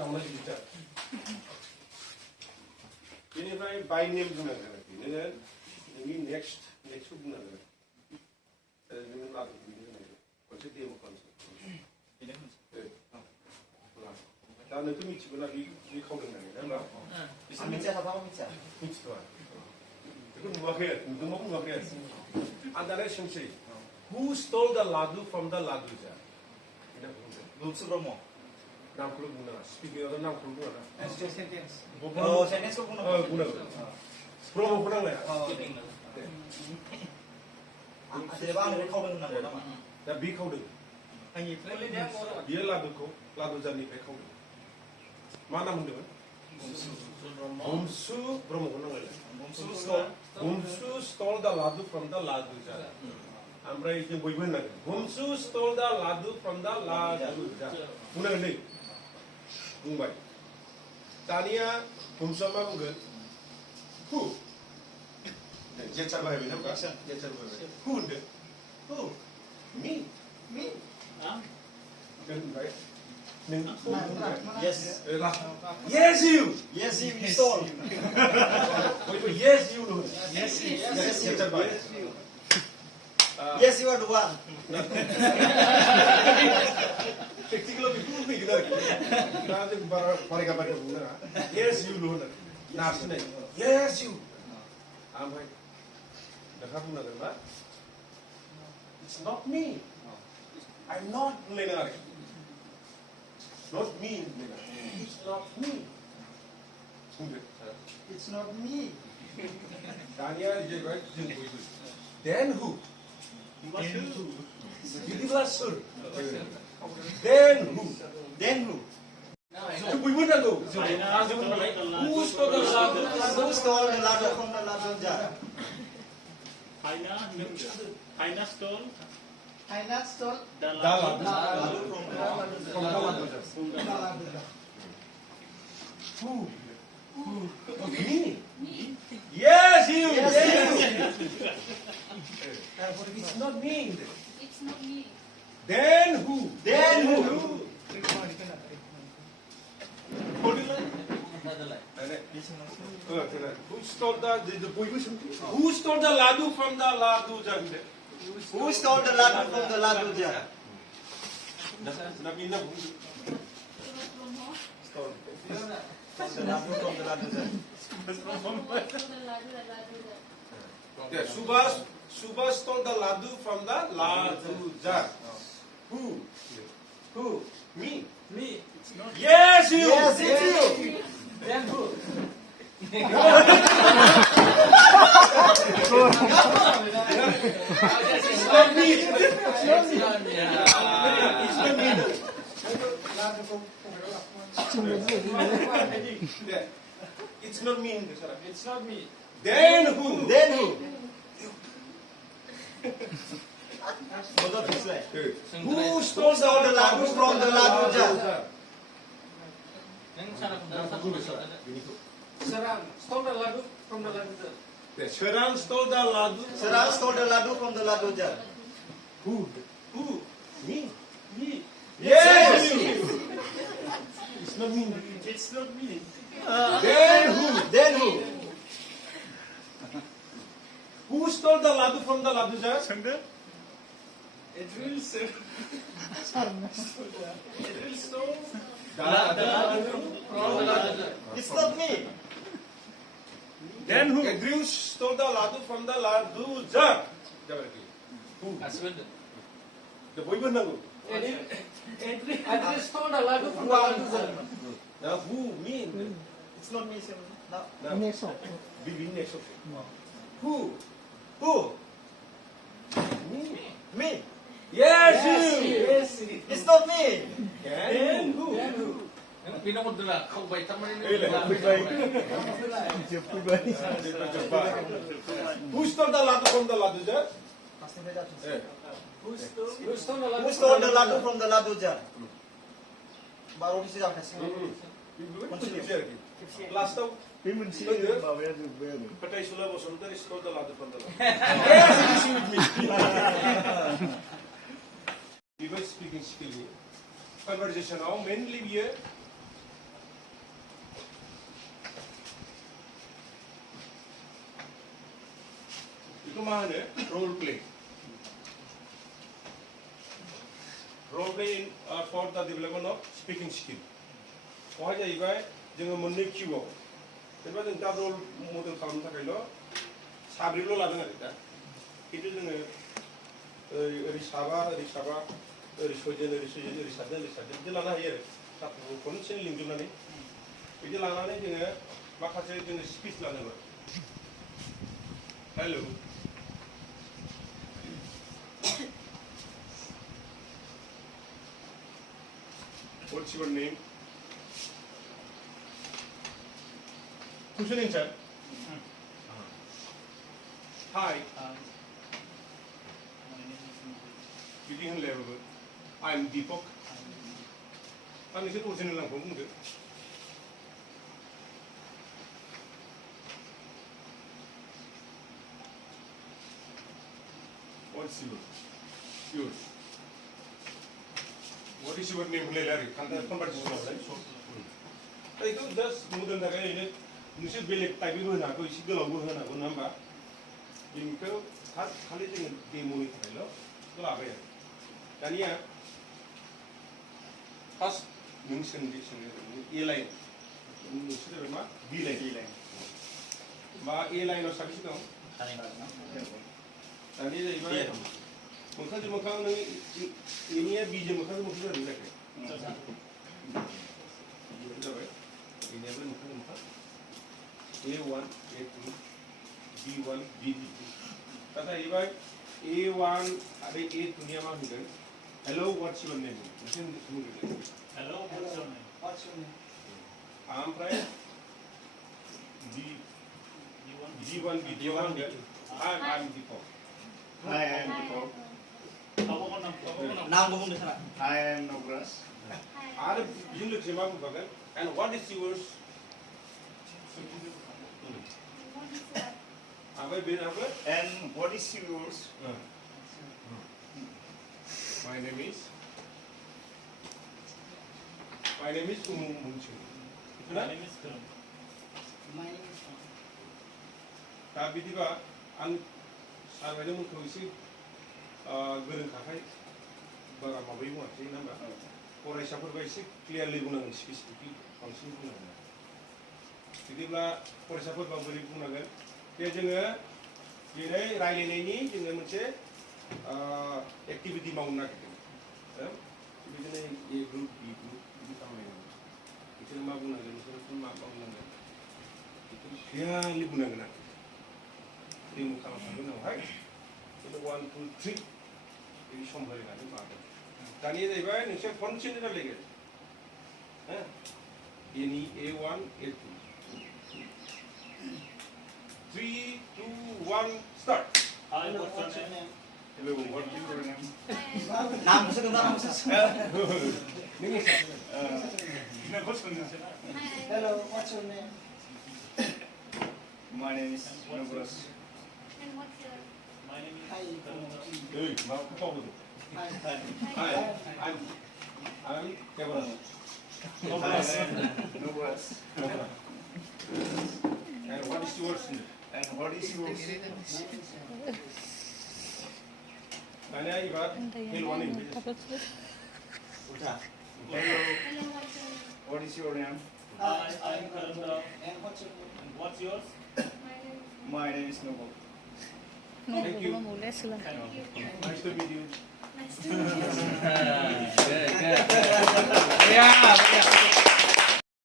रावना गिदिर बेनिफ्राय बाय नेम बुंनांगोन आरोखि नोङो नोंनि नेक्स्टखौ बुंनांगोन नोङो लादु बिनो होनांगोन खनसे डेम' खालामसै दा नोंथ' मिथिगौ ना बे खावदों होननानै ना होमबा आं मिथिया थाबा मिथिया मिथिथ'आ बेखौ नुवाखै नुदोंबाबो नुवाखै आरो आं दालाय सोंसै who stole the ladu from the ladu jar Bumsu Bromo नामखौल' बुंनाङा स्पिकिंआव नामखौल' बुंनाङा सेन्टेन्स सेन्टेन्सखौ बुंनांगौ ब्रह्मखौ नांलाया जेनेबा आं खावदों होननांगौ नामा दा बे खावदों बियो लादुखौ लादु जारनिफ्राय खावदों मा नाम होनदोंमोन बुमसु ब्रह्मखौ नांलायला बुमसु stole the ladu from the ladu jar ओमफ्राय जों बयबो होननांगोन बुमसु stole the ladu from the ladu jar बुंनांगोन नै बुंबाय दानिया बुमसुआ मा बुंगोन who जेचार बाहायबाय ना जेचार बाहायबाय who होनदों who me होनबाय Yes yes you stole बयबो yes you नो yes जेचार बाहाय yes you are the one technical बेखौ फैगोन आरोखि दा जों बारायगा बुंनाङा yes you नो होनो नारसिननाय yes you ओमफ्राय नोंहा बुंनांगोन मा it's not me I'm not होनलायनाङा आरोखि not me it's not me बुंदो it's not me दानिया जाहैबाय जों बयबो then who बिदिब्ला सोर then who then who जों बयबो नांगौ जों बुंनाय who stole the ladu from the ladu jar Haina stole the ladu from the ladu jar who me yes you it's not me then who who stole the who stole the ladu from the ladu jar who stole the ladu from the ladu jar Nabi Nabi stole the ladu from the ladu jar yeah, Subhas stole the ladu from the ladu jar who me It's not yes you yes it's you then who? it's not me yeah. It's not me It's not me. then who both of this way who stole the ladu from the ladu jar Saran stole the ladu from the ladu jar. Sharan stole the ladu Sarah stole the ladu from the ladu jar who me Yes, you it's not me it's not me. then who who stole the ladu from the ladu jar It will stole the ladu from the ladu jar. it's not me then who Andrew stole the ladu from the ladu jar who the boy nangu Adri stole the ladu from the ladu jar. now who me it's not me sir. No. next who me yes you Yes. it's not me then who Pinamudra không bay thăm who stole the ladu from the ladu jar Who stole the who stole the ladu from the ladu jar baru bisa kasih last time Patai Sula was on there stole the ladu from the ladu yes it is with me we were speaking skill conversation now mainly here बेखौ मा होनो role play. Role play for the development of speaking skill. बेवहाय जाहैबाय जोङो मोननै किउआव जेनेबा जों दा रल मडेल खालामनो थाखायल' साब्रैल' लादों आरो दा खिन्थु जोङो ओरै साबा ओरै सयजन ओरै सातजन बिदि लानो हायो आरो साथ्र'खौ खनसेनो लिंजोबनानै बिदि लानानै जोङो माखासे जोङो स्पिच लानोबा हेलौ What's your name? Question answer. Hi. बिदि होनलायाबाबो I'm Deepak. आं नोंसोर अरिजिनेल नामखौ बुंदो. What's yours? What is your name? होनलायला आरो कनभारसेसन आवलाय. दा बेखौ जास्ट मडेलनि थाखाय ओरैनो नोंसोर बेलेग टाइपनिबो होनो हागौ एसे गोलावबो होनो हागौ नङा होमबा? बेखौ खालि जोङो डेम'नि थाखायल' लाबाय आरो. दानिया फार्स्ट नों सोंदो ए लाइन नोंसोर जाबाय मा बि लाइन बा ए लाइनाव साबेसे दं दानिया जाहैबाय मोखांजों मोखां नों एनिया बिजों मोखांजों मोखां जादों जायाखै जाबाय एनियाबो मोखांजों मोखां A1 A2 B1 B2 दा जाहैबाय A1 आरो A2 निया मा होनगोन Hello, what's your name? Hello, what's your name? What's your name? ओमफ्राय B1 B2 I'm Deepak. Hi, I am Deepak. नामखौ बुंदो सारा. I am Nogras. आरो बिजों लोगोसे मा बुंफागोन and what is yours? ओमफ्राय बेनाबो And what is yours? My name is Munchu. My name is Karan. दा बिदिबा आं सारबायदोंमोनखौ एसे गोरोंखाखाय बारा माबायै बुङाखै ना होमबा फरायसाफोरबा एसे क्लियारलि बुंनांगोन स्पेसिफिकलि बांसिन बुंनांगोन बिदिब्ला फरायसाफोरबा बोरै बुंनांगोन बे जोङो दिनै रायलायनायनि जोङो मोनसे एक्टिभिटि मावनो नागिरदों बिदिनो ए ग्रुप बि ग्रुप बिदि खालामनांगोन बिसोर मा बुंनांगोन बिसोर मा बुंनांगोन बिसोर क्लियारलि बुंनांगोन आरो रिमुभ खालामखांनायनि उनावहाय बिदिनो 1 2 3 बिदि सम होलायनानै माबागोन दानिया जाहैबाय नोंसोर खनसेनो रायलायगोन any A1 A2 3 2 1 start. Hi, what's your name? Hello, what is your name? नामखौ सोंदो नामखौ सोंदो. Hello, what's your name? My name is Nogras. And what's your My name is Hi. Karan. Hey, माबाखौ बावदों. Hi. Hi, I'm Kevin. Nogras. And what is yours? And what is yours? दानिया एबार hello वान English उठा. Hello, hello, what's your name? what is your name? Hi, I'm Karan. And what's your name? And what's yours? My name is My name is Nobal. Thank you. Thank you. Nice to meet you. nice to meet you. Good. Yeah.